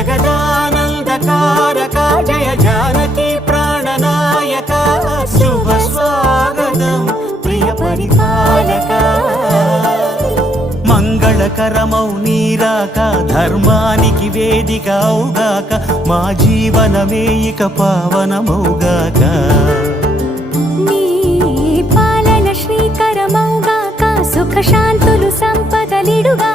జగదానందకారక జయ జానకి ప్రాణనాయక శుభ స్వాగతం ప్రియ పరిపాలక మంగళకరమౌ నీరాక ధర్మానికి వేదిక అవుగాక మా జీవనమే ఇక పావనమౌగాక నీ పాలన శ్రీకరమౌగాక సుఖ శాంతులు సంపదలిడుగా